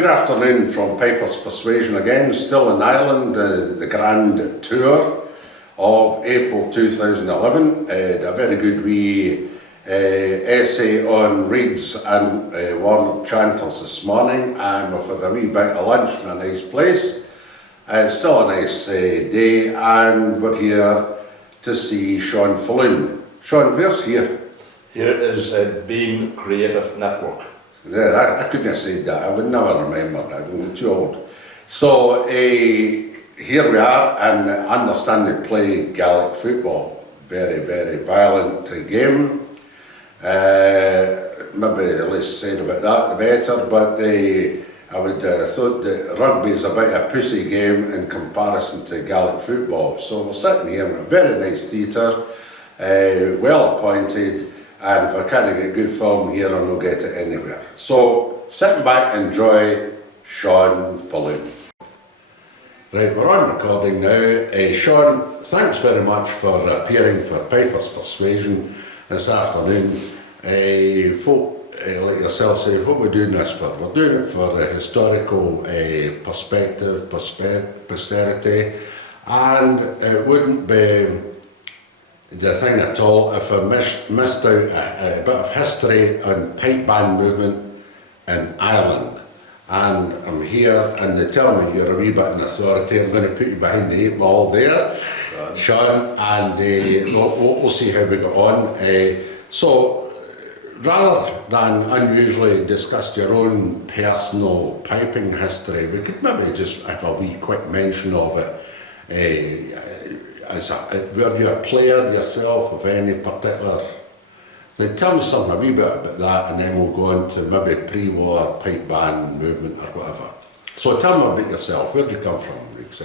Good afternoon from Pipers'Persuasion again, still in Ireland, the grand tour of April 2011. A very good wee essay on reeds and Warnock chanters this morning, and we've had a wee bit of lunch in a nice place. It's still a nice day, and we're here to see Sean Faloon. Sean, where's here? Here is Beam Creative Network. There, I couldn't have said that. I would never remember that. I'm too old. So here we are, and understand they play Gaelic football. Very, very violent game. Maybe less said about that, the better. But I would thought that rugby is a bit of a pussy game in comparison to Gaelic football. So we're sitting here in a very nice theatre, well appointed. And if I can't get good film here, I will get it anywhere. So, sit back and enjoy Sean Faloon. Right, we're on recording now. Sean, thanks very much for appearing for Pipers'Persuasion this afternoon. Folk like yourself say, what we're doing this for? We're doing it for historical perspective, posterity, and it wouldn't be the thing at all if I missed out a bit of history on pipe band movement in Ireland. And I'm here, and they tell me you're a wee bit in authority. I'm going to put you behind the 8 ball there, Sean, and we'll see how we go on. So, rather than unusually discuss your own personal piping history, we could maybe just have a wee quick mention of it. Were you a player yourself of any particular? Tell me something a wee bit about that, and then we'll go on to maybe pre-war pipe band movement or whatever. So tell me about yourself. Where do you come from?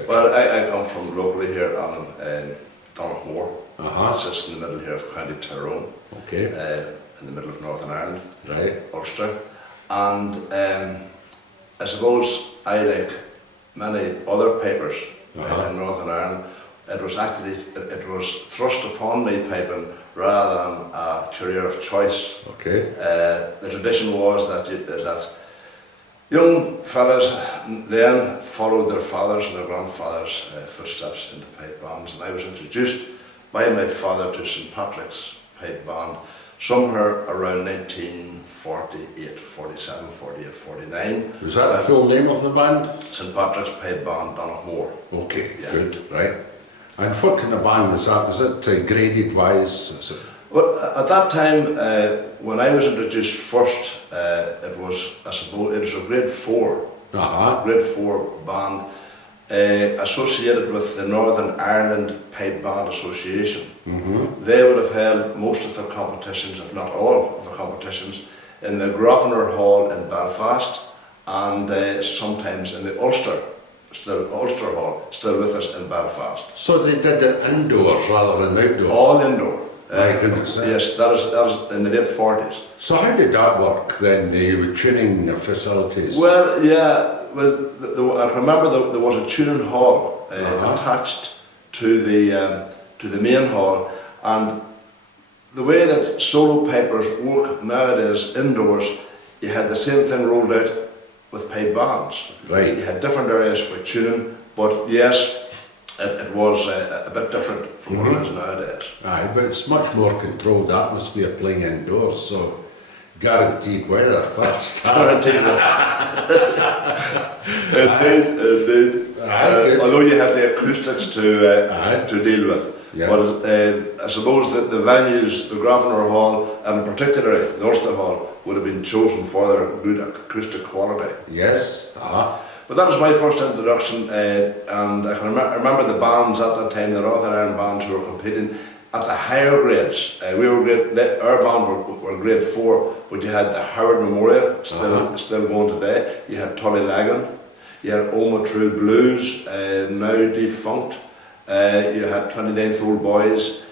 Well, I come from locally here on Donaghmore. It's just in the middle here of County Tyrone. Okay. In the middle of Northern Ireland. Right. Ulster. And I suppose I, like many other papers in Northern Ireland, it was thrust upon me piping rather than a career of choice. Okay. The tradition was that young fellas then followed their fathers and their grandfathers' footsteps into pipe bands, and I was introduced by my father to St Patrick's pipe band somewhere around 1948, 47, 48, 49. Was that the full name of the band? St Patrick's Pipe Band, Donaghmore. Okay, yeah. Good, right. And what kind of band was that? Was it graded wise? Well, at that time, when I was introduced first, it was a grade 4. Grade 4 band associated with the Northern Ireland Pipe Band Association. They would have held most of their competitions, if not all of the competitions, in the Grosvenor Hall in Belfast, and sometimes in the Ulster Hall, still with us in Belfast. So they did it indoors rather than outdoors? All indoor. My goodness. Yes, that was in the late 40s. So how did that work then, the tuning facilities? Well, yeah, I remember there was a tuning hall attached to the main hall, and the way that solo pipers work nowadays indoors, you had the same thing rolled out with pipe bands. Right. You had different areas for tuning, but yes, it was a bit different from what it is nowadays. Aye, but it's much more controlled atmosphere playing indoors, so guaranteed weather for a start. Guaranteed Indeed. Although you had the acoustics to deal with. Yeah. But I suppose that the venues, the Grosvenor Hall, and particularly the Ulster Hall, would have been chosen for their good acoustic quality. Yes. But that was my first introduction, and I can remember the bands at that time, the Northern Ireland bands who were competing at the higher grades. Our band were grade 4, but you had the Howard Memorial, still going today. You had Tullyleggin, you had Oma True Blues, now defunct. You had 29th Old Boys,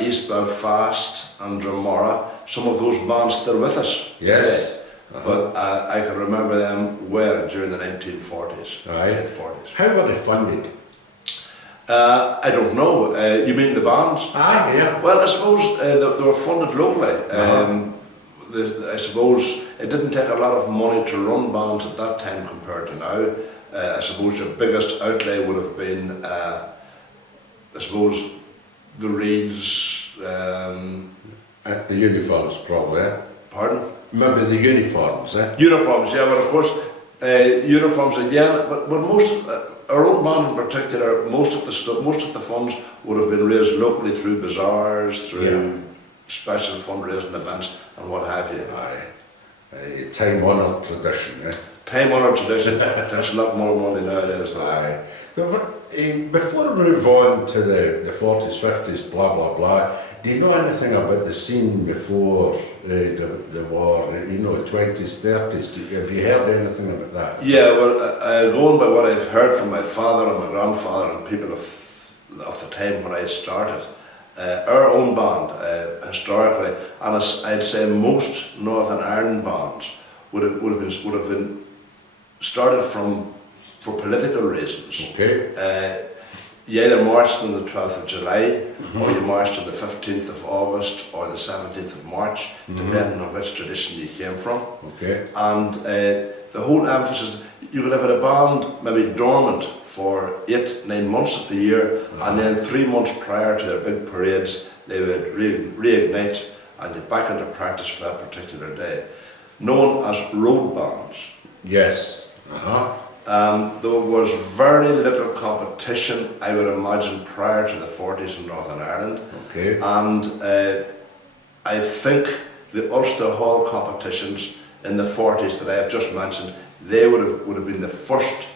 East Belfast and Dromora. Some of those bands still with us. Yes. But I can remember them well during the 1940s. Right. 40s. How were they funded? I don't know. You mean the bands? Yeah. Well, I suppose they were funded locally. I suppose it didn't take a lot of money to run bands at that time compared to now. I suppose your biggest outlay would have been, I suppose, the reeds. The uniforms, probably. Pardon? Maybe the uniforms, eh? Uniforms, yeah, but of course, uniforms again. But most our own band in particular, most of the funds would have been raised locally through bazaars, through special fundraising events, and what have you. Aye, time-honoured tradition, eh? Time-honoured tradition. Takes a lot more money nowadays, though. Aye. Before we move on to the 40s, 50s, blah blah blah, do you know anything about the scene before the war, 20s, 30s? Have you heard anything about that? Yeah, well, going by what I've heard from my father and my grandfather and people of the time when I started, our own band, historically, and I'd say most Northern Ireland bands would have been started for political reasons. Okay. You either marched on the 12th of July, or you marched on the 15th of August, or the 17th of March, depending on which tradition you came from. Okay. And the whole emphasis, you could have had a band maybe dormant for 8-9 months of the year, and then 3 months prior to their big parades, they would reignite and get back into practice for that particular day, known as road bands. Yes. There was very little competition, I would imagine, prior to the 40s in Northern Ireland. Okay. And I think the Ulster Hall competitions in the 40s that I have just mentioned, they would have been the first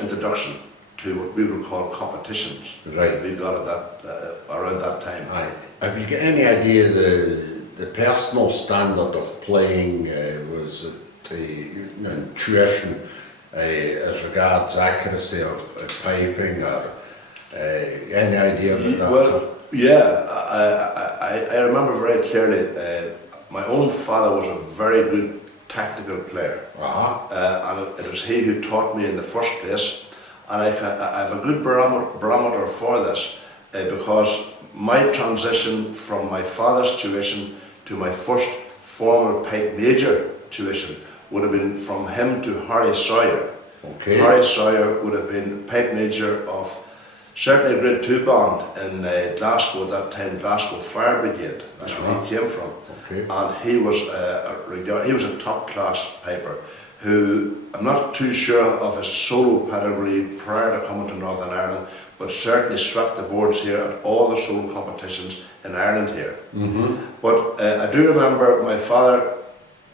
introduction to what we would call competitions. Right. We got at that around that time. Aye. Have you got any idea the personal standard of playing was intuition as regards accuracy of piping, or any idea about that? Well, yeah, I remember very clearly. My own father was a very good technical player, and it was he who taught me in the first place. And I have a good barometer for this, because my transition from my father's tuition to my first formal pipe major tuition would have been from him to Harry Sawyer. Okay. Harry Sawyer would have been pipe major of certainly a grade 2 band in Glasgow at that time, Glasgow Fire Brigade. That's where he came from. Okay. And he was a top class piper who, I'm not too sure of his solo pedigree prior to coming to Northern Ireland, but certainly swept the boards here at all the solo competitions in Ireland here. But I do remember my father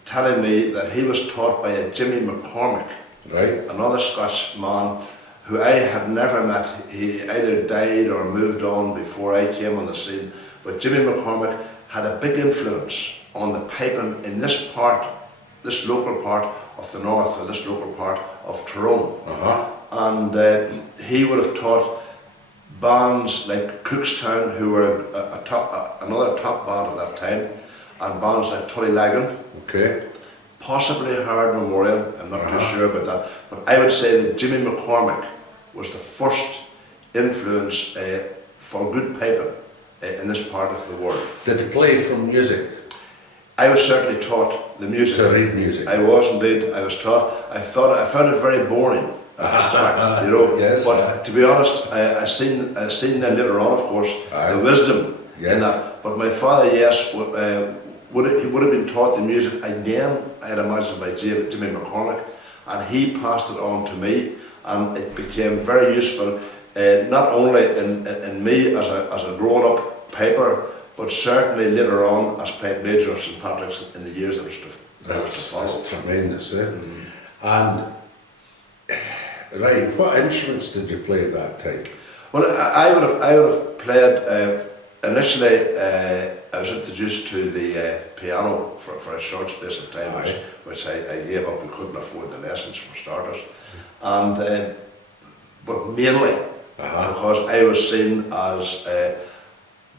telling me that he was taught by a Jimmy McCormick, Right. another Scotch man who I had never met. He either died or moved on before I came on the scene. But Jimmy McCormick had a big influence on the piping in this local part of the north, or this local part of Tyrone. And he would have taught bands like Cookstown, who were another top band at that time, and bands like Tullylagan. Okay. Possibly Howard Memorial, I'm not too sure about that, but I would say that Jimmy McCormick was the first influence for good piping in this part of the world. Did he play from music? I was certainly taught the music. To read music? I was indeed. I was taught. I found it very boring at the start, Yes, but to be honest, I seen then later on, of course, the wisdom in that. But my father, yes, he would have been taught the music again, I'd imagine, by Jimmy McCormick, and he passed it on to me, and it became very useful, not only in me as a grown-up piper, but certainly later on as pipe major of St Patrick's in the years that was to follow. That's tremendous, eh? And right, what instruments did you play at that time? Well, I would have played initially. I was introduced to the piano for a short space of time, which I gave up. We couldn't afford the lessons for starters, and but mainly because I was seen as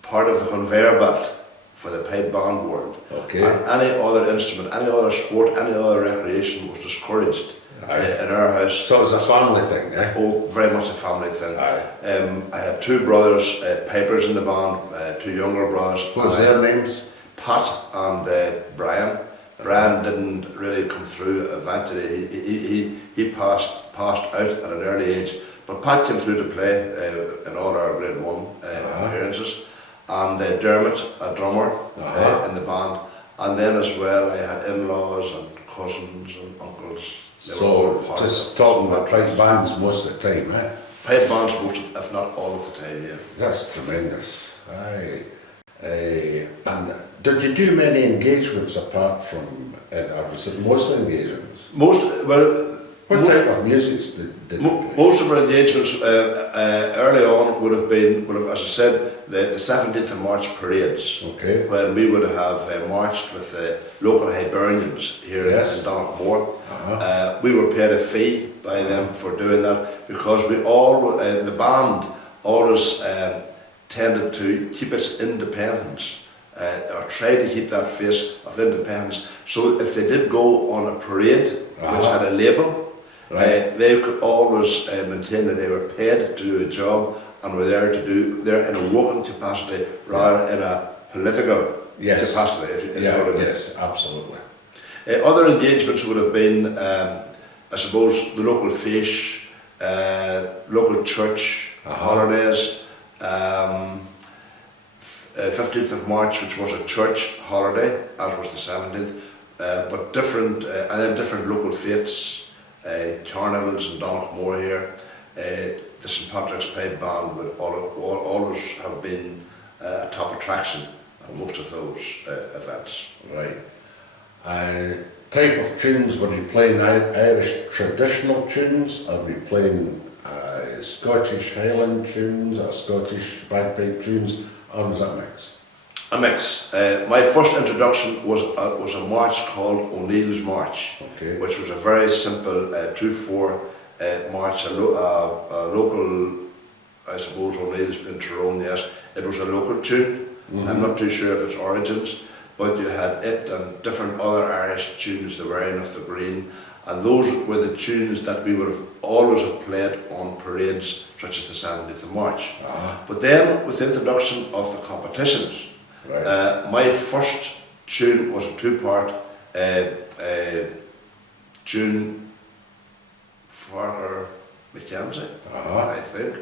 part of the conveyor belt for the pipe band world. Okay. And any other instrument, any other sport, any other recreation was discouraged in our house. So it was a family thing, eh? Oh, very much a family thing. Aye. I had 2 brothers, pipers in the band, 2 younger brothers. What was their names? Pat and Brian. Brian didn't really come through eventually. He passed out at an early age, but Pat came through to play in all our grade 1 appearances, and Dermot, a drummer in the band, and then as well I had in-laws and cousins and uncles. So just talking about pipe bands most of the time, eh? Pipe bands most, if not all of the time, yeah. That's tremendous. Aye. And did you do many engagements apart from, or was it mostly engagements? What type of music did you play? Most of our engagements early on would have been, as I said, the 17th of March parades. Okay. When we would have marched with local Hibernians here in Donegal. We were paid a fee by them for doing that, because we all, the band always tended to keep its independence, or try to keep that face of independence. So if they did go on a parade which had a label, they could always maintain that they were paid to do a job and were there to do in a working capacity rather than in a political capacity. If you know what I mean. Yes, absolutely. Other engagements would have been, I suppose, the local fish, local church holidays. 15th of March, which was a church holiday, as was the 17th, but different, and then different local fetes, carnivals in Donegal here. The St Patrick's Pipe Band would always have been a top attraction at most of those events. Right. Type of tunes, were you playing Irish traditional tunes, or were you playing Scottish Highland tunes or Scottish bagpipe tunes, or was that a mix? A mix. My first introduction was a march called O'Neill's March, which was a very simple 2/4 march, a local, I suppose O'Neill's in Tyrone, yes. It was a local tune. I'm not too sure of its origins, but you had it and different other Irish tunes, the Wearing of the Green, and those were the tunes that we would have always have played on parades such as the 17th of March. But then with the introduction of the competitions, my first tune was a 2-part tune for Mackenzie, I think.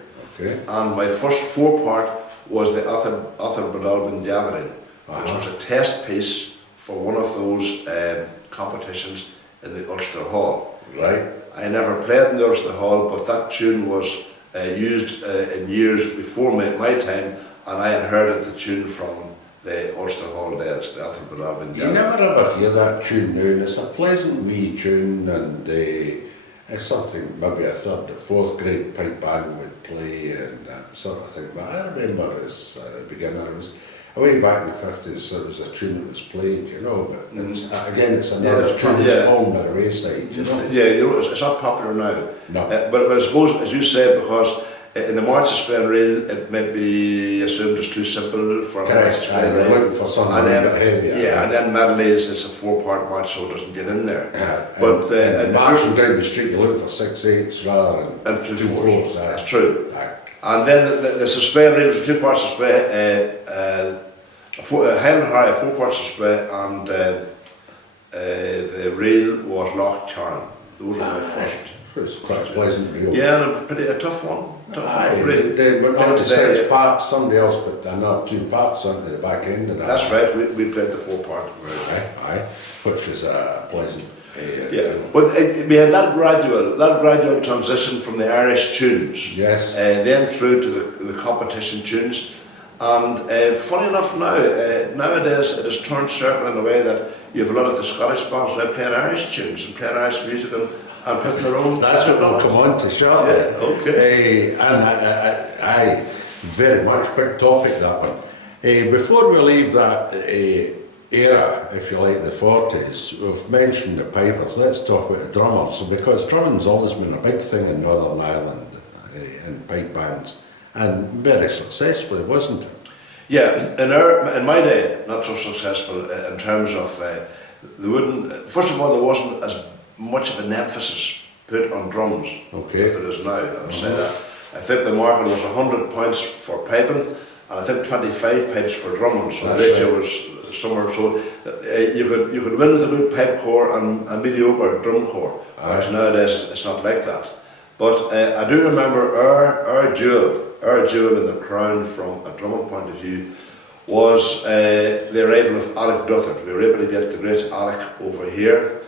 And my first 4-part was the Arthur Bodalbin Gathering, which was a test piece for one of those competitions in the Ulster Hall. I never played in the Ulster Hall, but that tune was used in years before my time, and I inherited the tune from the Ulster Hall days, the Arthur Bodalbin Gathering. You never ever hear that tune now, and it's a pleasant wee tune, and it's something maybe a 3rd or 4th grade pipe band would play and that sort of thing. But I remember as a beginner, it was way back in the 50s, there was a tune that was played, you know, but it's another tune that's fallen by the wayside, you know. Yeah, you know, it's not popular now. No. But I suppose, as you said, because in the March of Spain reel, it may be assumed as too simple for a March of Spain reel. Looking for something a bit heavier. Yeah, and then medleys, it's a 4-part march, so it doesn't get in there. But marching down the street, you're looking for 6/8 rather than 2/4. That's true. And then the Spain reel was 2 parts of Spain, Highland High, 4 parts of Spain, and the reel was Loch Charn. Those were my first. It's quite a pleasant reel. Yeah, and a tough one. But not to say it's parts, somebody else put another 2 parts onto the back end of that. That's right, we played the 4-part. Which is a pleasant. But we had that gradual transition from the Irish tunes, then through to the competition tunes, and funny enough nowadays it has turned circle in a way that you have a lot of the Scottish bands now playing Irish tunes and playing Irish music and putting their own. That's what we'll come on to shortly. And I very much big topic, that one. Before we leave that era, if you like, the 40s, we've mentioned the pipers. Let's talk about the drummers, because drumming's always been a big thing in Northern Ireland in pipe bands, and very successfully, wasn't it? Yeah, in my day, not so successful in terms of first of all, there wasn't as much of an emphasis put on drums as there is now. I would say that. I think the market was 100 points for piping, and I think 25 pipes for drumming. So the ratio was summer. So you could win with a good pipe corps and a mediocre drum corps. Whereas nowadays it's not like that. But I do remember our duel in the Crown from a drumming point of view was the arrival of Alec Duthard. We were able to get the great Alec over here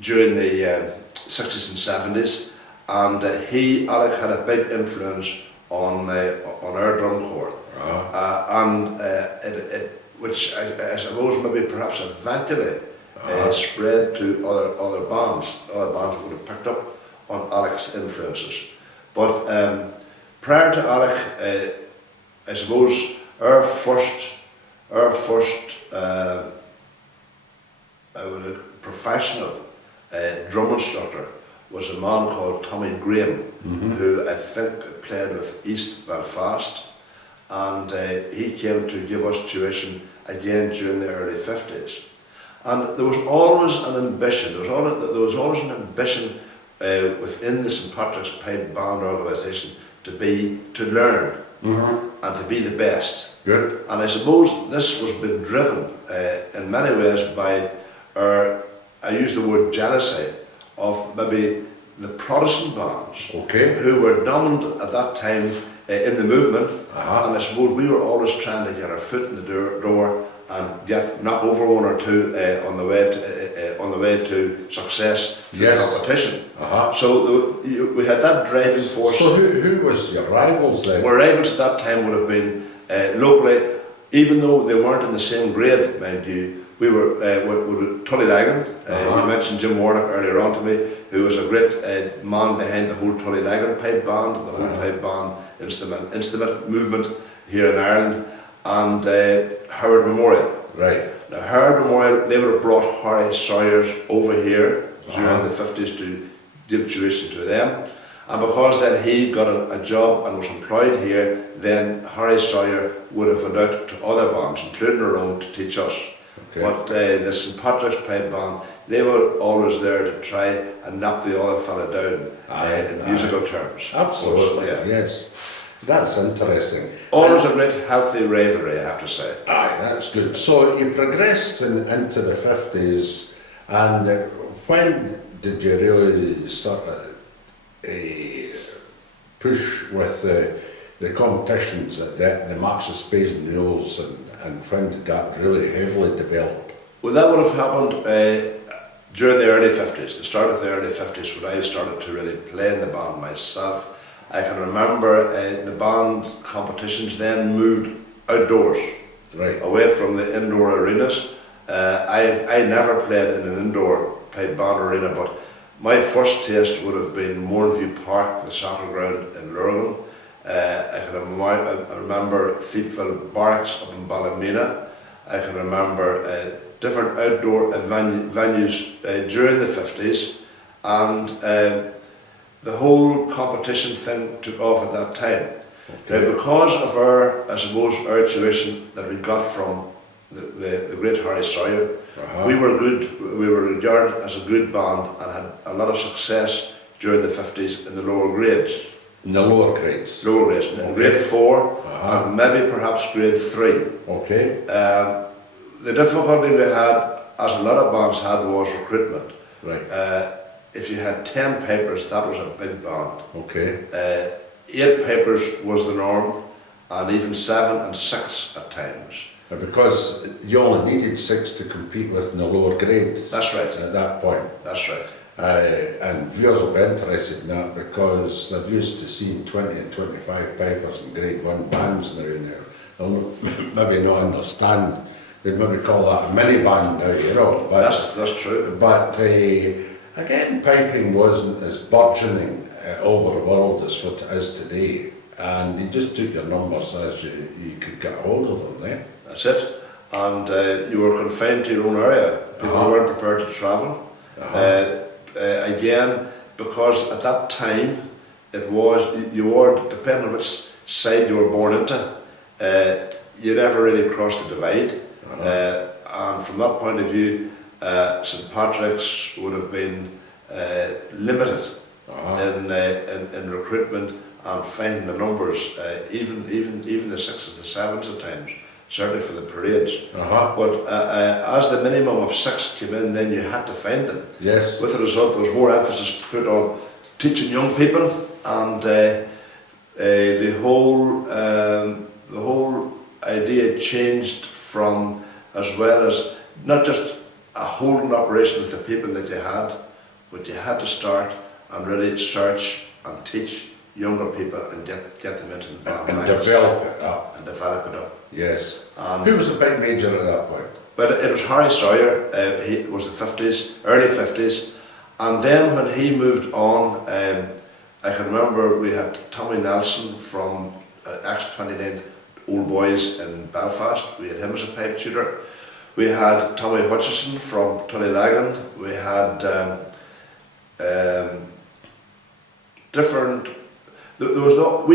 during the 60s and 70s, and Alec had a big influence on our drum corps, which I suppose maybe perhaps eventually spread to other bands that would have picked up on Alec's influences. But prior to Alec, I suppose our first professional drum instructor was a man called Tommy Graham, who I think played with East Belfast, and he came to give us tuition again during the early 50s. And there was always an ambition. There was always an ambition within the St Patrick's Pipe Band organisation to learn and to be the best. Good. And I suppose this was being driven in many ways by I use the word jealousy of maybe the Protestant bands, who were dominant at that time in the movement, and I suppose we were always trying to get our foot in the door and knock over one or two on the way to success through competition. So we had that driving force. So who was your rivals then? Our rivals at that time would have been locally, even though they weren't in the same grade, mind you. We were Tullylagan. You mentioned Jim Warnock earlier on to me, who was a great man behind the whole Tullylagan pipe band, the whole pipe band instrument movement here in Ireland, and Howard Memorial. Right. Now Howard Memorial, they would have brought Harry Sawyers over here during the 50s to give tuition to them, and because then he got a job and was employed here, then Harry Sawyer would have went out to other bands, including our own, to teach us. But the St Patrick's Pipe Band, they were always there to try and knock the other fella down in musical terms. Absolutely, yes. That's interesting. Always a great healthy rivalry, I have to say. Aye, that's good. So you progressed into the 50s, and when did you really sort of push with the competitions at the Marxist Space and Rules, and when did that really heavily develop? Well, that would have happened during the early 50s, the start of the early 50s, when I started to really play in the band myself. I can remember the band competitions then moved outdoors, away from the indoor arenas. I never played in an indoor pipe band arena, but my first taste would have been Mornview Park, the soccer ground in Lurgan. I remember Thiepville Barracks up in Ballymena. I can remember different outdoor venues during the 50s, and the whole competition thing took off at that time. Now, because of our tuition that we got from the great Harry Sawyer, we were good. We were regarded as a good band and had a lot of success during the 50s in the lower grades. In the lower grades? Lower grades, grade 4 and maybe perhaps grade 3. Okay. The difficulty we had, as a lot of bands had, was recruitment. Right. If you had 10 pipers, that was a big band. Okay. 8 pipers was the norm, and even 7 and 6 at times. Because you only needed 6 to compete with in the lower grades. That's right. At that point. That's right. And viewers will be interested in that, because they're used to seeing 20 and 25 pipers in grade 1 bands now, and they'll maybe not understand. We'd maybe call that a mini band now, you know. But, that's true. But again, piping wasn't as burgeoning over the world as what it is today, and you just took your numbers as you could get hold of them there. That's it. And you were confined to your own area. People weren't prepared to travel. Again, because at that time you were, depending on which side you were born into, you never really crossed the divide. And from that point of view, St Patrick's would have been limited in recruitment and finding the numbers. Even the 6s, the 7s at times certainly for the parades. Uh-huh. But as the minimum of 6 came in, then you had to find them. Yes. With the result, there was more emphasis put on teaching young people, and the whole idea changed from, as well as not just a holding operation with the people that you had, but you had to start and really search and teach younger people and get them into the band And ranks. develop it up. And develop it up. Yes. Who was the big major at that point? But it was Harry Sawyer. It was the 50s, early 50s. And then when he moved on, I can remember we had Tommy Nelson from X-29 Old Boys in Belfast. We had him as a pipe shooter. We had Tommy Hutchison from Tullylagan. We had different. There was no.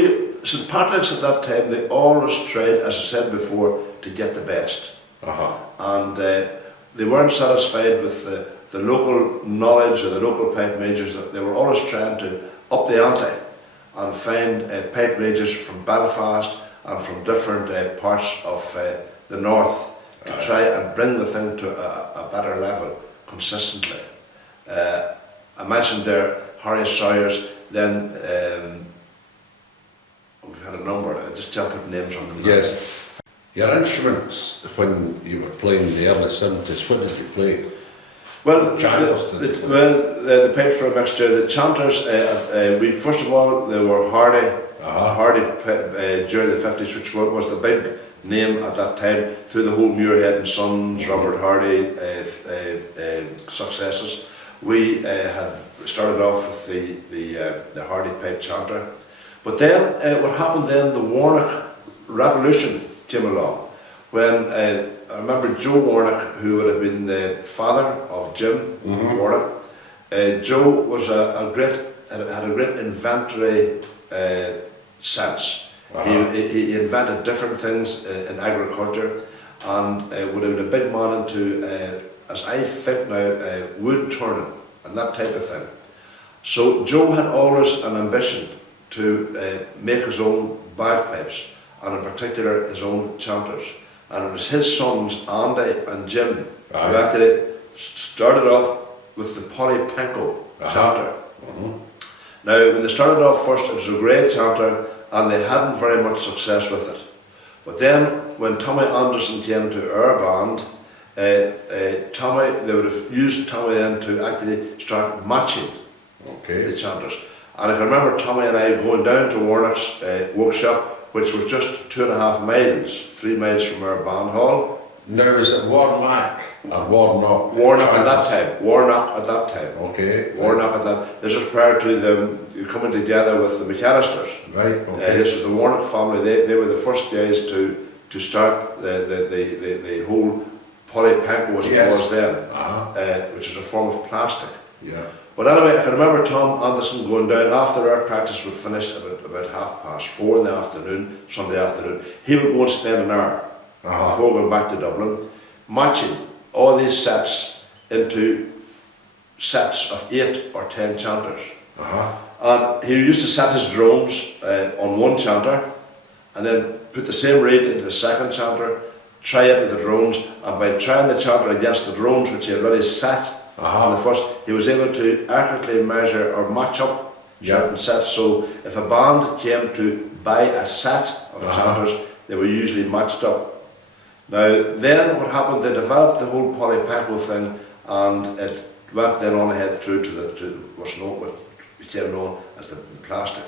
St Patrick's at that time. They always tried, as I said before, to get the best. Uh-huh. And they weren't satisfied with the local knowledge or the local pipe majors. They were always trying to up the ante and find pipe majors from Belfast and from different parts of the north to try and bring the thing to a better level consistently. I mentioned there Harry Sawyer's, then we've had a number, I just can't put names on them. Yes. Your instruments, when you were playing in the early 70s, what did you play? Well, Chanters, the pipes were a mixture. The chanters, we first of all, they were Hardy, Hardy during the 50s, which was the big name at that time, through the whole Muirhead and Sons, Robert Hardy successes. We had started off with the Hardy pipe chanter. But then, what happened then, the Warnock Revolution came along, when I remember Joe Warnock, who would have been the father of Jim Warnock. Joe was had a great inventory sense. He invented different things in agriculture, and would have been a big man into, as I think now, wood turning and that type of thing. So Joe had always an ambition to make his own bagpipes, and in particular his own chanters. And it was his sons, Andy and Jim, who actually started off with the Polypenco chanter. Now, when they started off first, it was a great chanter, and they hadn't very much success with it. But then, when Tommy Anderson came to our band, they would have used Tommy then to actually start matching the chanters. And I can remember Tommy and I going down to Warnock's workshop, which was just 2.5 miles, 3 miles from our band hall. Now, is it Warnock or Warnock? Warnock at that time. Warnock at that time. Okay. Warnock at that. This was prior to them coming together with the McAllisters. Right. Okay. This was the Warnock family. They were the first guys to start the whole Polypenco as it was then, which is a form of plastic. Yeah. But anyway, I can remember Tom Anderson going down after our practice would finish about 4:30 in the afternoon, Sunday afternoon. He would go and spend an hour before going back to Dublin, matching all these sets into sets of 8 or 10 chanters. And he used to set his drones on one chanter, and then put the same reed into the second chanter, try it with the drones, and by trying the chanter against the drones which he had already set on the first, he was able to accurately measure or match up certain sets. So if a band came to buy a set of chanters, they were usually matched up. Now then what happened, they developed the whole Polypenco thing, and it went then on ahead through to what became known as the plastic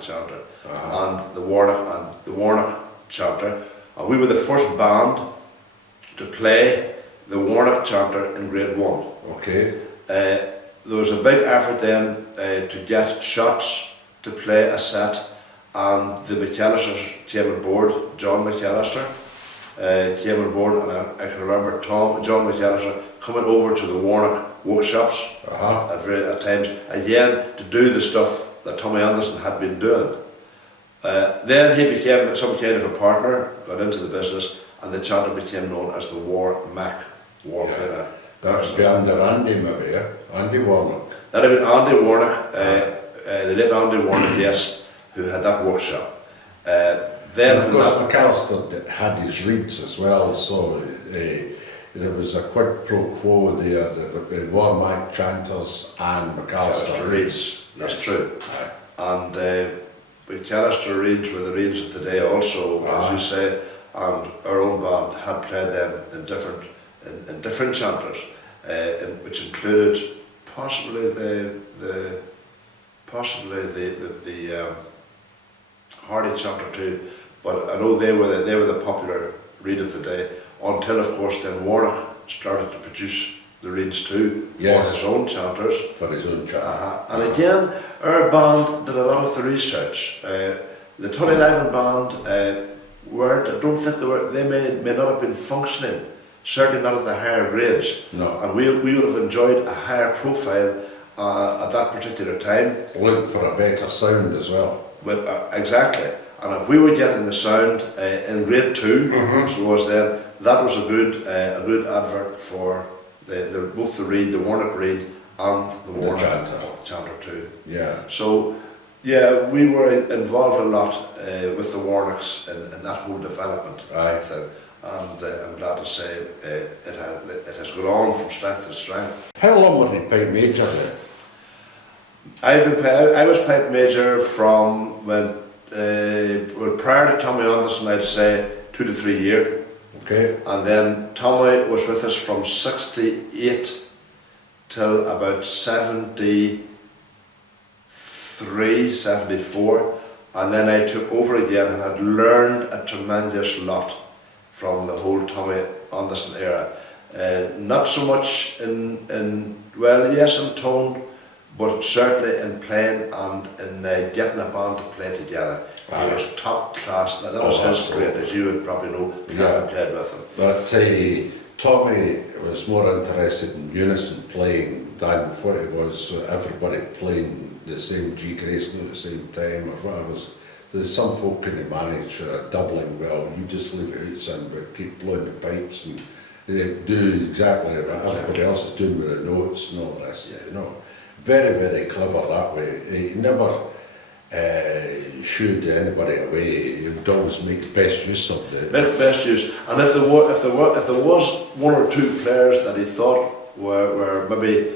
chanter, and the Warnock chanter. And we were the first band to play the Warnock chanter in grade 1. Okay. There was a big effort then to get shots to play a set, and the McAllisters came on board. John McAllister came on board, and I can remember John McAllister coming over to the Warnock workshops at times, again to do the stuff that Tommy Anderson had been doing. Then he became some kind of a partner, got into the business, and the chanter became known as the War Mac. That's behind the Andy, maybe, yeah? Andy Warnock. That had been Andy Warnock, the late Andy Warnock, yes, who had that workshop. Then And of from course, that, McAllister had his reeds as well, so there was a quid pro quo there. There were Mike Chanters and McAllister reeds. That's Yes. true. Aye. And McAllister Reeds were the Reeds of the day also, as you say, and our own band had played them in different chanters, which included possibly the Hardy chanter too, but I know they were the popular Reed of the day, until of course then Warnock started to produce the reeds too, Yes. for his own chanters. For his own chanter. And again, our band did a lot of the research. The Tullylagan band weren't, I don't think they may not have been functioning, certainly not at the higher grades. No. And we would have enjoyed a higher profile at that particular time. Look for a better sound as well. Well, exactly. And if we were getting the sound in grade 2, as it was then, that was a good advert for both the Reed, the Warnock Reed, and the Warnock chanter too. Yeah. So, yeah, we were involved a lot with the Warnocks in that whole development thing. And I'm glad to say it has gone on from strength to strength. How long were you pipe major then? I was pipe major from when prior to Tommy Anderson, I'd say 2 to 3 years. Okay. And then Tommy was with us from 68 till about 73, 74, and then I took over again and had learned a tremendous lot from the whole Tommy Anderson era. Not so much well, yes, in tone, but certainly in playing and in getting a band to play together. He was top class. That was his grade, as you would probably know, having played with him. But Tommy was more interested in unison playing than what it was everybody playing the same G grace note at the same time or whatever. There's some folk couldn't manage doubling well. You just leave it out son, but keep blowing the pipes and do exactly what everybody else is doing with the notes and all the rest. You know, very, very clever that way. He never shooed anybody away. He would always make the best use of the best use. And if there was one or two players that he thought were maybe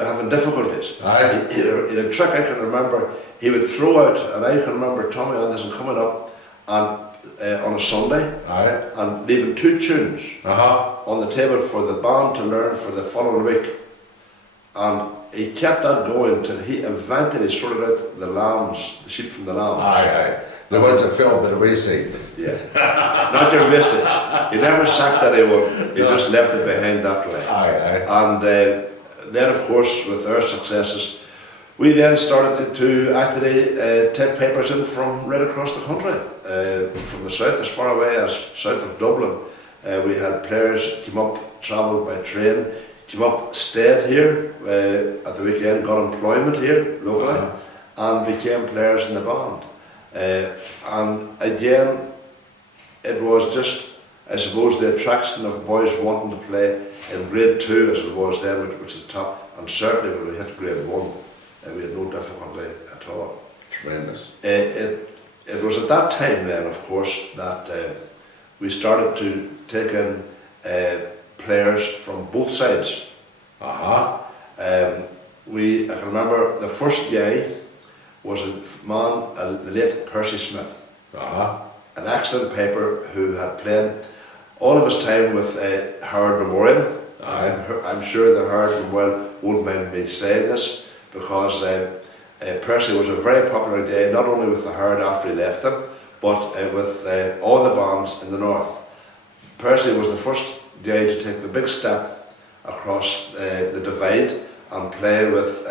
having difficulties, he had a trick I can remember. He would throw out, and I can remember Tommy Anderson coming up and on a Sunday and leaving 2 tunes on the table for the band to learn for the following week. And he kept that going till he eventually sorted out the sheep from the lambs. The ones that fell by the wayside. Yeah, not your wastage. He never sacked anyone, he just left it behind that way. And then of course with our successes, we then started to actually take papers in from right across the country, from the south, as far away as south of Dublin. We had players came up, travelled by train, came up, stayed here at the weekend, got employment here locally, and became players in the band. And again, it was just, I suppose, the attraction of boys wanting to play in grade 2 as it was then, which is top, and certainly when we hit grade 1, we had no difficulty at all. Tremendous. It was at that time then, of course, that we started to take in players from both sides. I can remember the first guy was a man, the late Percy Smith, an excellent piper who had played all of his time with Howard Memorial. I'm sure the Howard Memorial won't mind me saying this, because Percy was a very popular guy, not only with the Howard after he left them, but with all the bands in the north. Percy was the first guy to take the big step across the divide and play with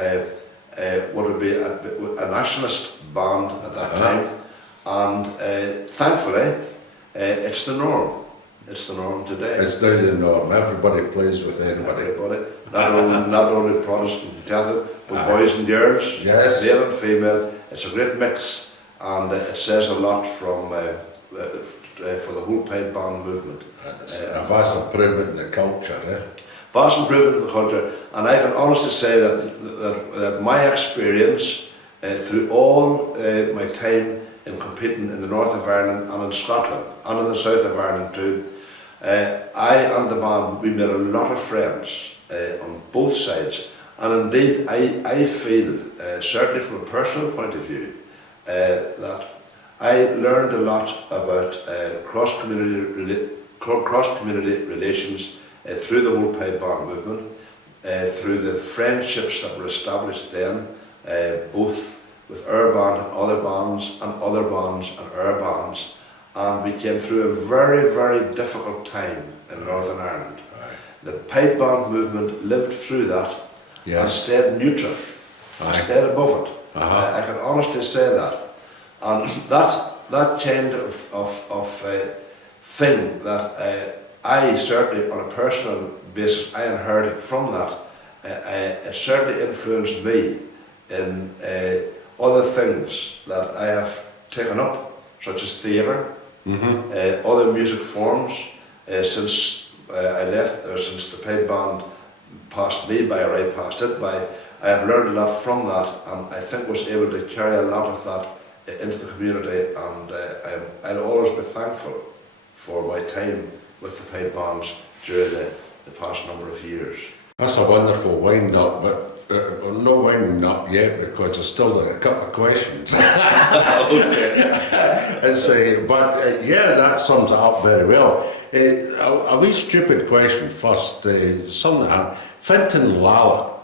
what would be a nationalist band at that time, and thankfully it's the norm. It's the norm today. It's now the norm. Everybody plays with anybody. Everybody. Not only Protestant and Catholic, but boys and girls, male and female. It's a great mix, and it says a lot from for the whole pipe band movement. A vast improvement in the culture. Vast improvement in the culture, and I can honestly say that my experience through all my time in competing in the north of Ireland and in Scotland and in the south of Ireland too. I and the band, we made a lot of friends on both sides, and indeed I feel, certainly from a personal point of view, that I learned a lot about cross-community relations through the whole pipe band movement, through the friendships that were established then, both with our band and other bands and other bands and our bands, and we came through a very, very difficult time in Northern Ireland. Right. The pipe band movement lived through that and stayed neutral, and stayed above it. I can honestly say that. And that kind of thing that I certainly, on a personal basis, I inherited from that. It certainly influenced me in other things that I have taken up, such as theatre, other music forms. Since I left, or since the pipe band passed me by, or I passed it by, I have learned a lot from that, and I think was able to carry a lot of that into the community, and I'll always be thankful for my time with the pipe bands during the past number of years. That's a wonderful wind up, but we're not winding up yet because there's still a couple of questions. Yeah, that sums it up very well. A wee stupid question first. Something happened. Fintan Lala,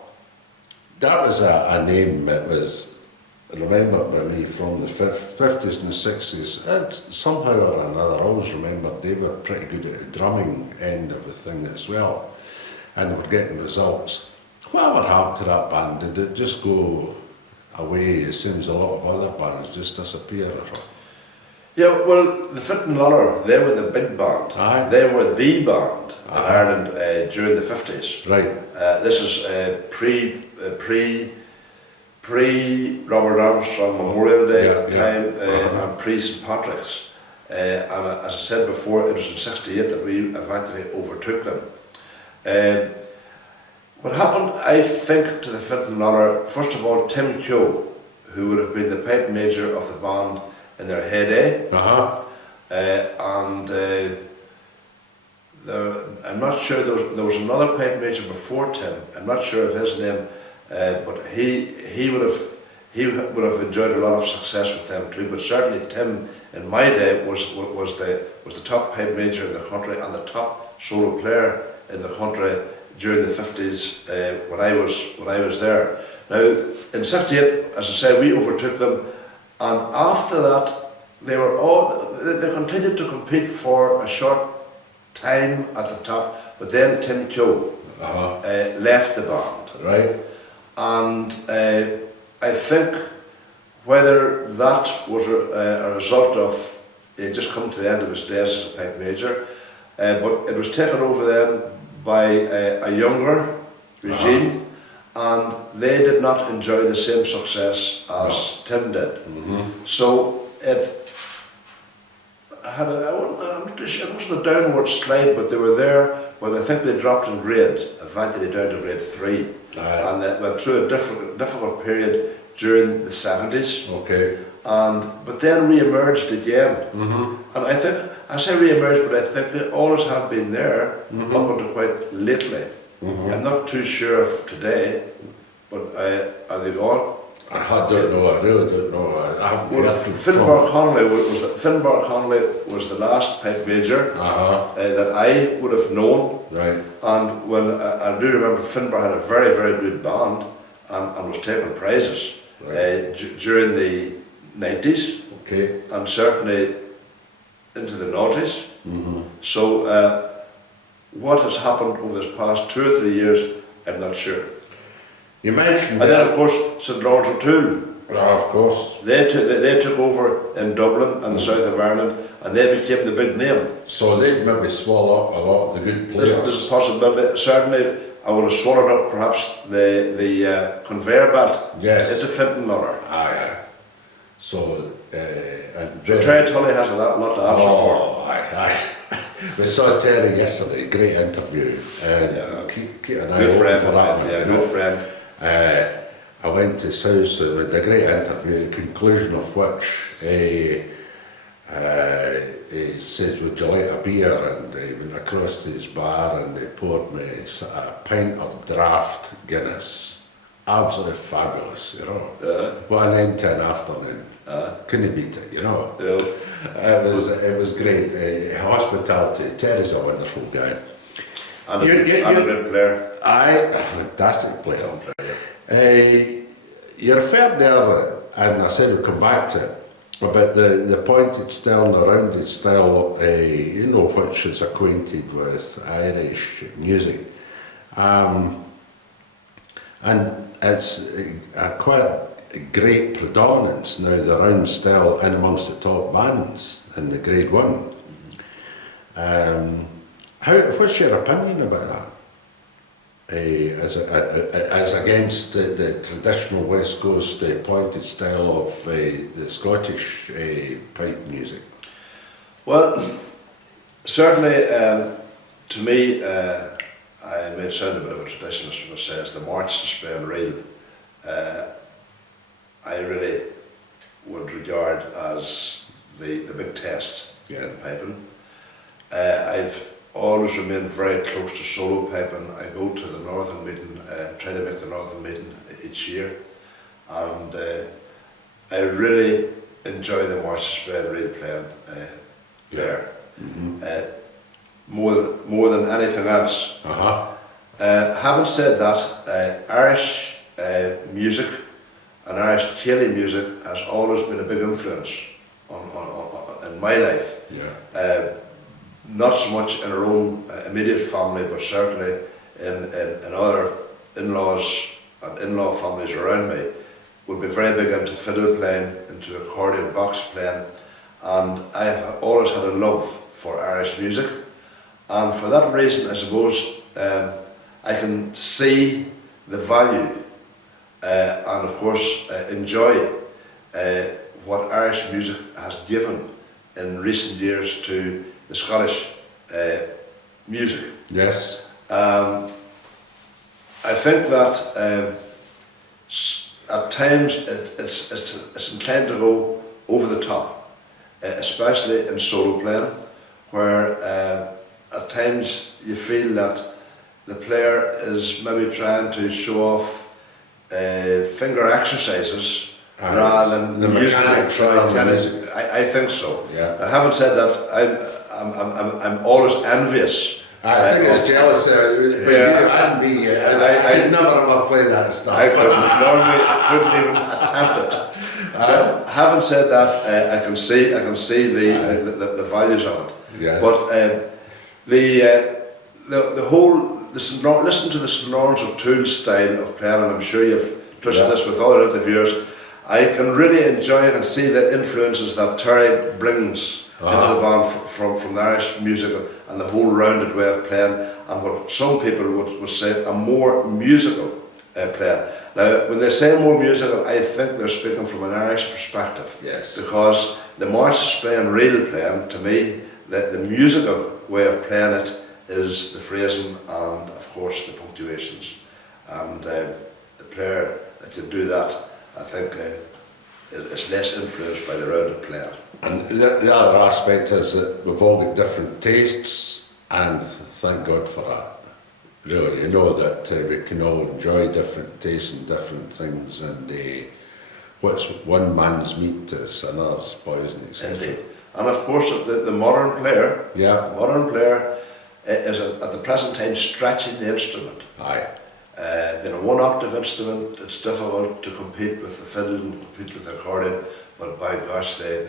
that was a name that was remembered by me from the 50s and the 60s. Somehow or another, I always remembered they were pretty good at the drumming end of the thing as well, and they were getting results. Whatever happened to that band? Did it just go away? It seems a lot of other bands just disappear. Yeah, well, the Fintan Lala, they were the big band. Aye. They were the band in Ireland during the 50s. Right. This is pre-Robert Armstrong Memorial Day at the time, and pre-St Patrick's. And as I said before, it was in '68 that we eventually overtook them. What happened, I think, to the Fintan Lala, first of all, Tim Keogh, who would have been the pipe major of the band in their heyday, I'm not sure, there was another pipe major before Tim, I'm not sure of his name, but he would have enjoyed a lot of success with them too. But certainly Tim, in my day, was the top pipe major in the country and the top solo player in the country during the 50s when I was there. Now in '68, as I say, we overtook them, and after that they continued to compete for a short time at the top, but then Tim Keogh left the band. Right. And I think whether that was a result of he just come to the end of his days as a pipe major, but it was taken over then by a younger regime, and they did not enjoy the same success as Tim did. So it had it wasn't a downward slide, but they were there, but I think they dropped in grade, eventually down to grade 3. And they went through a difficult period during the 70s. Okay. But then re-emerged again. And I think, I say re-emerged, but I think they always have been there up until quite lately. I'm not too sure of today, but are they gone? I don't know, I really don't know. Finbar Connolly was the last pipe major that I would have known. Right. And when I do remember, Finbar had a very, very good band and was taking prizes during the 90s. Okay. And certainly into the noughties. So what has happened over this past 2 or 3 years, I'm not sure. You mentioned, and then of course St Lawrence O'Toole. Of course. They took over in Dublin and the south of Ireland, and they became the big name. So they maybe swallow up a lot of the good players. There's a possibility. Certainly, I would have swallowed up perhaps the conveyor belt. Yes. Into Fintan Lala. So Terry Tully has a lot to answer for. We saw Terry yesterday. Great interview. Keep an eye good open friend for that. Good friend. I went to his house, we had a great interview, the conclusion of which he says, would you like a beer? And he went across to his bar and he poured me a pint of draft Guinness. Absolutely fabulous, you know. What an end to an afternoon. Couldn't beat it, you know. It was great. Hospitality. Terry's a wonderful guy. And a good player. Aye, a fantastic player. You referred there, and I said we'll come back to it, about the pointed style and the rounded style, which is acquainted with Irish music. And it's quite a great predominance now, the round style, in amongst the top bands in the Grade 1. What's your opinion about that? As against the traditional West Coast pointed style of the Scottish pipe music? Well, certainly to me, I may sound a bit of a traditionalist when I say it's the march to Spain reel. I really would regard as the big test in piping. I've always remained very close to solo piping. I go to the Northern meeting, try to make the Northern meeting each year, and I really enjoy the march to Spain reel playing there. More than anything else. Having said that, Irish music and Irish Cayley music has always been a big influence in my life. Not so much in our own immediate family, but certainly in other in-laws and in-law families around me, would be very big into fiddle playing, into accordion box playing, and I have always had a love for Irish music. And for that reason, I suppose, I can see the value and of course enjoy what Irish music has given in recent years to the Scottish music. Yes. I think that at times it's inclined to go over the top, especially in solo playing, where at times you feel that the player is maybe trying to show off finger exercises rather than the music. I I think so. Yeah. I haven't said that. I'm always envious. I think it's jealous. But yeah. and me, I'd never ever play that stuff. I couldn't even attempt it. Having said that, I can see the values of it. Yeah. But the whole listen to the St Lawrence O'Toole style of playing, and I'm sure you've touched this with other interviewers. I can really enjoy it and see the influences that Terry brings into the band from the Irish music and the whole rounded way of playing, and what some people would say a more musical player. Now, when they say more musical, I think they're speaking from an Irish perspective. Yes. Because the march to Spain reel playing, to me, the musical way of playing it is the phrasing and, of course, the punctuations. And the player that can do that, I think, is less influenced by the rounded player. And the other aspect is that we've all got different tastes, and thank God for that. Really, you know that we can all enjoy different tastes and different things, and what's one man's meat is another's poison, etc. Indeed. And of course, the modern player, is at the present time stretching the instrument. Aye. In a one-octave instrument, it's difficult to compete with the fiddle and compete with the accordion, but by gosh, they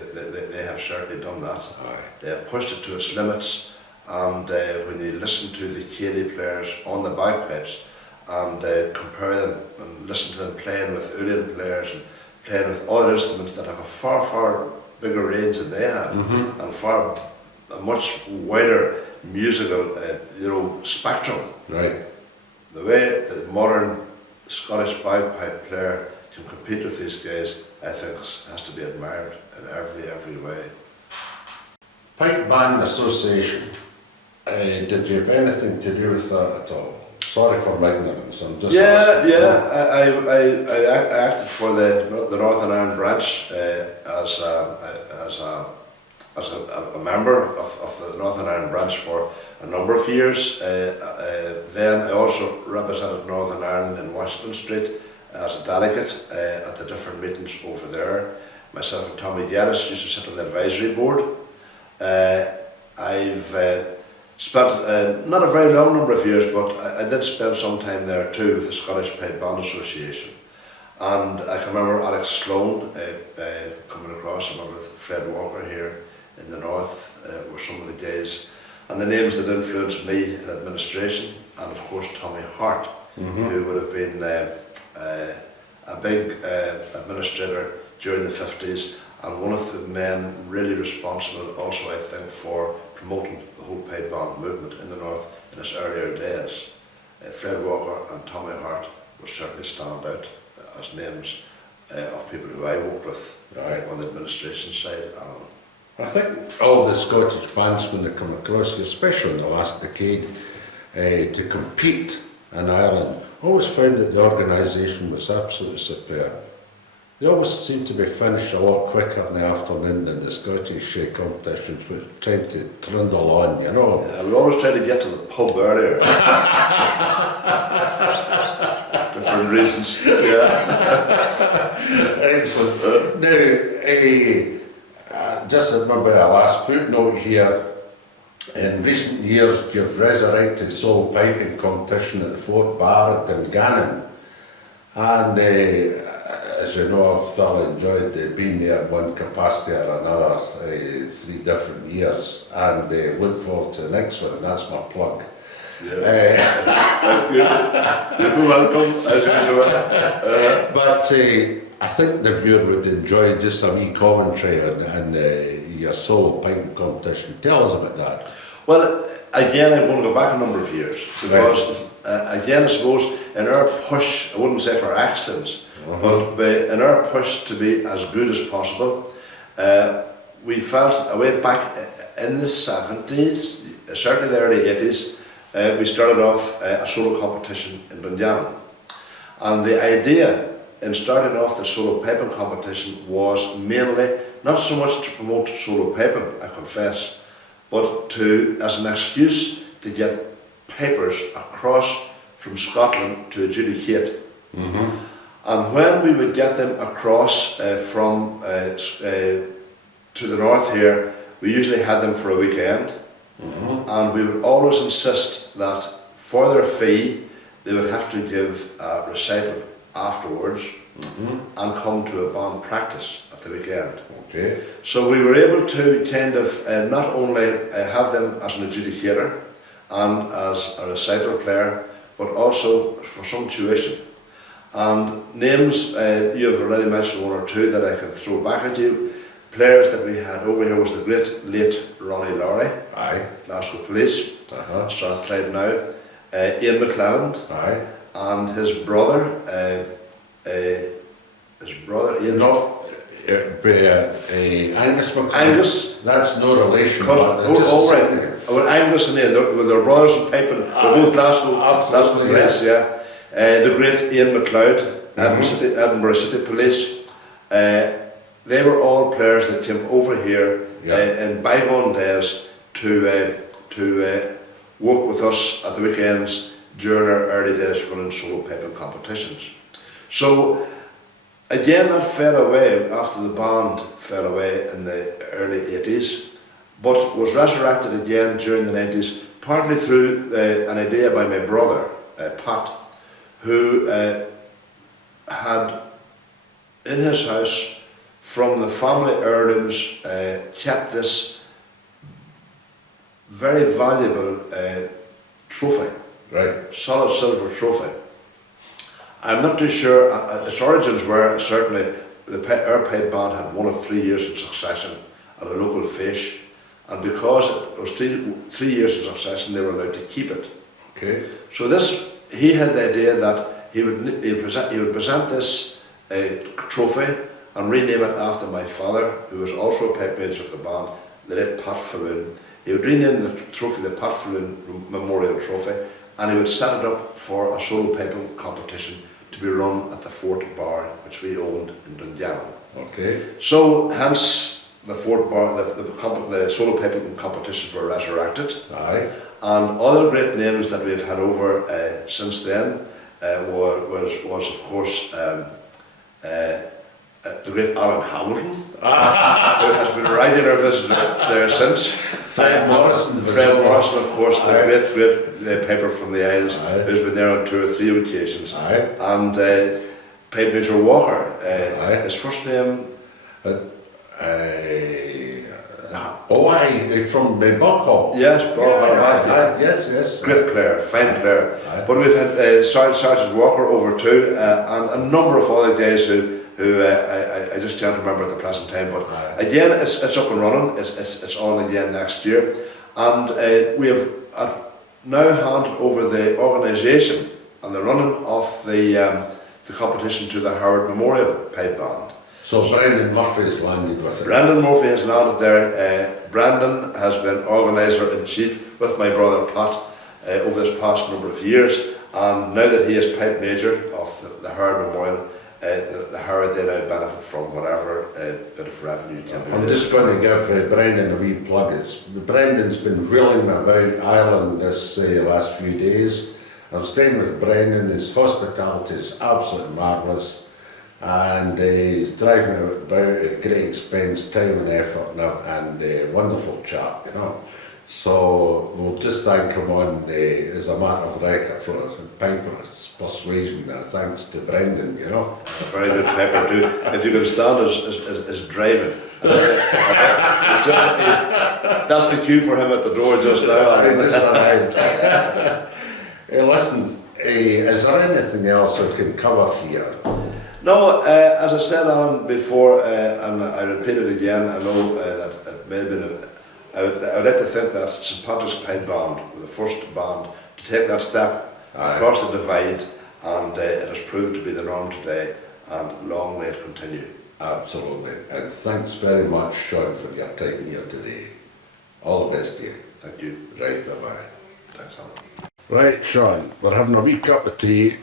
have certainly done that. Aye. They have pushed it to its limits, and when you listen to the Cayley players on the bagpipes and compare them and listen to them playing with Uilleann players and playing with other instruments that have a far, far bigger range than they have, and a much wider musical spectrum. Right. The way the modern Scottish bagpipe player can compete with these guys, I think has to be admired in every way. Pipe Band Association, did you have anything to do with that at all? sorry for my ignorance. I'm just Yeah, asking. I acted for the Northern Ireland branch as a member of the Northern Ireland branch for a number of years. Then I also represented Northern Ireland in Washington Street as a delegate at the different meetings over there. Myself and Tommy Geddes used to sit on the advisory board. I've spent not a very long number of years, but I did spend some time there too with the Scottish Pipe Association. And I can remember Alex Sloan coming across. I remember Fred Walker here in the north were some of the days. And the names that influenced me in administration, and of course Tommy Hart, who would have been a big administrator during the 50s, and one of the men really responsible also, I think, for promoting the whole pipe band movement in the north in its earlier days. Fred Walker and Tommy Hart will certainly stand out as names of people who I worked with on the administration side. I think all the Scottish bandsmen that come across, especially in the last decade, to compete in Ireland, always found that the organisation was absolutely superb. They always seem to be finished a lot quicker in the afternoon than the Scottish competitions, which tend to trundle on, you know. Yeah, we always try to get to the pub earlier. Different reasons. Yeah. Excellent. Now, just remember a last footnote here. In recent years, you've resurrected solo piping competition at the Fort Bar at Dungannon. And as you know, I've thoroughly enjoyed being there in one capacity or another, 3 different years, and look forward to the next one, and that's my plug. Yeah. You're welcome, as usual. But I think the viewer would enjoy just a wee commentary on your solo piping competition. Tell us about that. Well, again, I'm going to go back a number of years, because again, I suppose, in our push, I wouldn't say for excellence, but in our push to be as good as possible, we felt way back in the 70s, certainly the early 80s, we started off a solo competition in Dungannon. And the idea in starting off the solo piping competition was mainly not so much to promote solo piping, I confess, but as an excuse to get pipers across from Scotland to adjudicate. And when we would get them across from to the north here, we usually had them for a weekend, and we would always insist that for their fee they would have to give a recital afterwards and come to a band practice at the weekend. Okay. So we were able to kind of not only have them as an adjudicator and as a recital player, but also for some tuition. And names, you have already mentioned 1 or 2 that I can throw back at you. Players that we had over here was the great late Ronnie Lowry, Glasgow Police, Strathclyde now, Ian McClelland, and his brother Ian. Angus McClelland. Angus. That's no relation. Well, Angus and Ian, they're brothers in piping. They're both Glasgow Police, yeah. The great Ian McLeod, Edinburgh City Police. They were all players that came over here in bygone days to work with us at the weekends during our early days running solo piping competitions. So again, that fell away after the band fell away in the early 80s, but was resurrected again during the 90s, partly through an idea by my brother, Pat, who had in his house, from the family heirlooms, kept this very valuable trophy, solid silver trophy. I'm not too sure, its origins were certainly our pipe band had 1 of 3 years in succession at a local fish, and because it was three years in succession, they were allowed to keep it. Okay. So he had the idea that he would present this trophy and rename it after my father, who was also a pipe major of the band, the late Pat Faloon. He would rename the trophy the Pat Faloon Memorial Trophy, and he would set it up for a solo piping competition to be run at the Fort Bar, which we owned in Dungannon. Okay. So hence the Fort Bar, the solo piping competitions were resurrected. Aye. And other great names that we've had over since then was of course the great Alan Hamilton, who has been a regular visitor there since. Fred Morrison. Fred Morrison, of course, the great piper from the Isles, Aye. who's been there on 2 or 3 occasions. Aye. And Pipe Major Walker, Aye. his first name. From the Buckhall. Yes, Bob. Yes. Great player, fine player. Aye. But we've had Sergeant Walker over too, and a number of other guys who I just can't remember at the present time. But again, it's up and running. It's on again next year, and we have now handed over the organisation and the running of the competition to the Howard Memorial Pipe Band. So Brendan Murphy's landed with it. Brendan Murphy has landed there. Brendan has been organiser-in-chief with my brother Pat over this past number of years, and now that he is Pipe Major of the Howard Memorial, the Howard they now benefit from whatever bit of revenue can be. I'm just going to give Brendan a wee plug. Brendan's been reeling about Ireland this last few days. I'm staying with Brendan. His hospitality is absolutely marvellous, and he's driving about at great expense, time and effort, and a wonderful chap, you know. So we'll just thank him on as a matter of record for Pipers'Persuasion. Thanks to Brendan, you know. A very good pepper too. If you can stand his driving, that's the cue for him at the door just now. He just arrived. Listen, is there anything else I can cover here? No, as I said on before, and I repeat it again, I know that it may have been I would like to think that St Patrick's Pipe Band were the first band to take that step across the divide, and it has proved to be the norm today, and long may it continue. Absolutely, and thanks very much, Sean, for your time here today. All the best to you. Thank you. Right, bye-bye. Thanks, Alan. Right, Sean, we're having a wee cup of tea.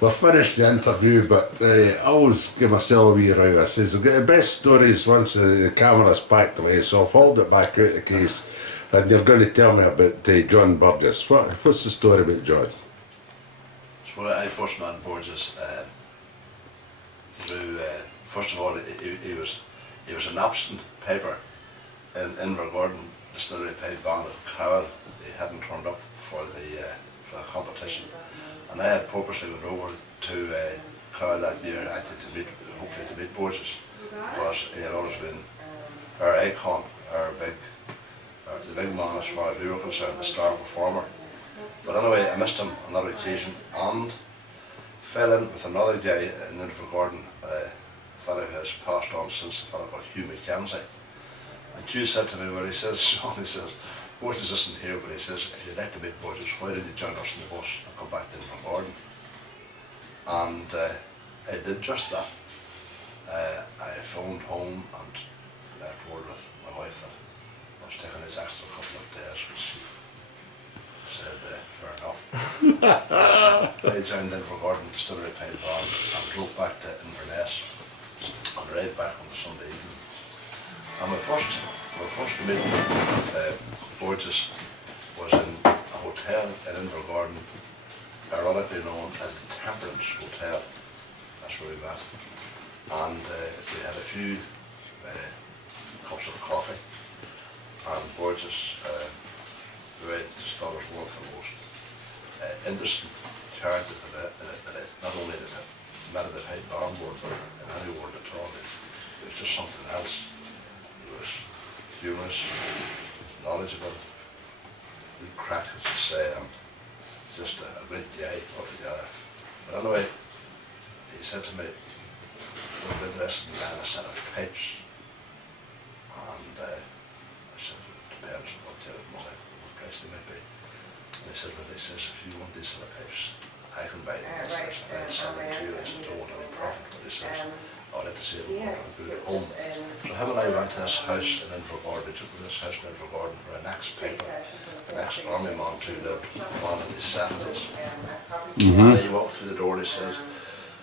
We've finished the interview, but I always give myself a wee row. I says, the best stories once the camera's packed away, so I've hauled it back out of the case, and you're going to tell me about John Burgess. What's the story about John? So I first met Burgess through, first of all, he was an absent piper in Invergordon Distillery Pipe Band at Cowell. He hadn't turned up for the competition. And I had purposely went over to Cowell that year, actually hopefully to meet Burgess, because he had always been our icon, the big man as far as we were concerned, the star performer. But anyway, I missed him on that occasion and fell in with another guy in Invergordon, a fellow who has passed on since, a fellow called Hugh Mackenzie. And Hugh said to me, he says, Burgess isn't here, but he says, if you'd like to meet Burgess, why did you join us in the bus and come back to Invergordon? And I did just that. I phoned home and left word with my wife that I was taking this extra couple of days, which she said, fair enough. I joined Invergordon Distillery Pipe Band and drove back to Inverness and arrived back on the Sunday evening. And my first meeting with Burgess was in a hotel in Invergordon, ironically known as the Temperance Hotel. That's where we met. And we had a few cups of coffee, and Burgess, who I just thought was one of the most interesting characters that I not only that I met at the Pipe Band world, but in any world at all. It was just something else. He was humorous, knowledgeable, good crack, as you say, and just a great guy altogether. But anyway, he said to me, "We're interested in buying a set of pipes," and I said, "Well, it depends on what kind of money, what price they might be." And he said, "Well," he says, "if you want these set of pipes, I can buy them." He says, "I'll sell them to you." I said, "Don't want any profit," but he says, "I'd like to see it on a good home." So him and I went to this house in Invergordon. We took him to this house in Invergordon where an ex-piper, an ex-army man too lived, man in his 70s. And he walked through the door and he says,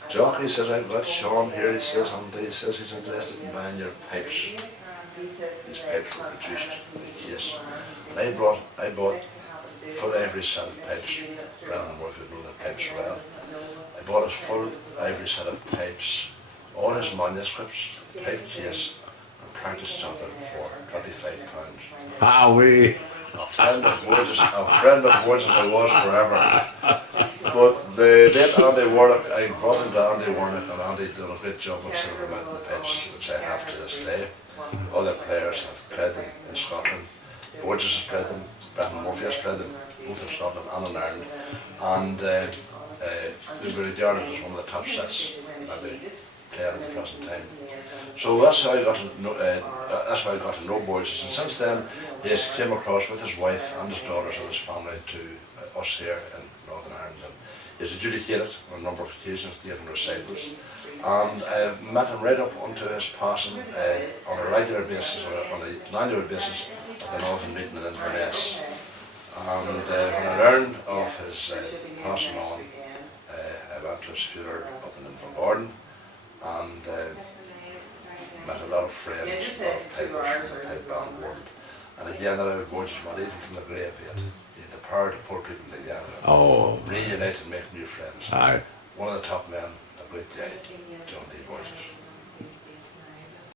Jock, he says, I've got Sean here, he says, and he says he's interested in buying your pipes. These pipes were produced in the case. And I bought full ivory set of pipes. Brennan Murphy would know the pipes well. I bought a full ivory set of pipes, all his manuscripts, pipe case, and practice something for £25. Ah, we. A friend of words as I was forever. But the late Andy Warnock, I brought him to Andy Warnock, and Andy done a great job with Silver Mountain pipes, which I have to this day. Other players have played them in Scotland. Borges has played them, Brennan Murphy has played them, both in Scotland and in Ireland. And they were regarded as one of the top sets that they play at the present time. So that's how I got to know Borges. And since then, he has came across with his wife and his daughters and his family to us here in Northern Ireland. And he's adjudicated on a number of occasions, given recitals. And I've met him right up unto his passing on a regular basis, or on an annual basis, at the Northern Meeting in Inverness. And when I learned of his passing on, I went to his funeral up in Invergordon and met a lot of friends, a lot of pipers from the pipe band world. And again, that old Borges man, even from the grave, he had the power to pull people together, reunite and make new friends. Aye. One of the top men, a great guy, John D. Borges.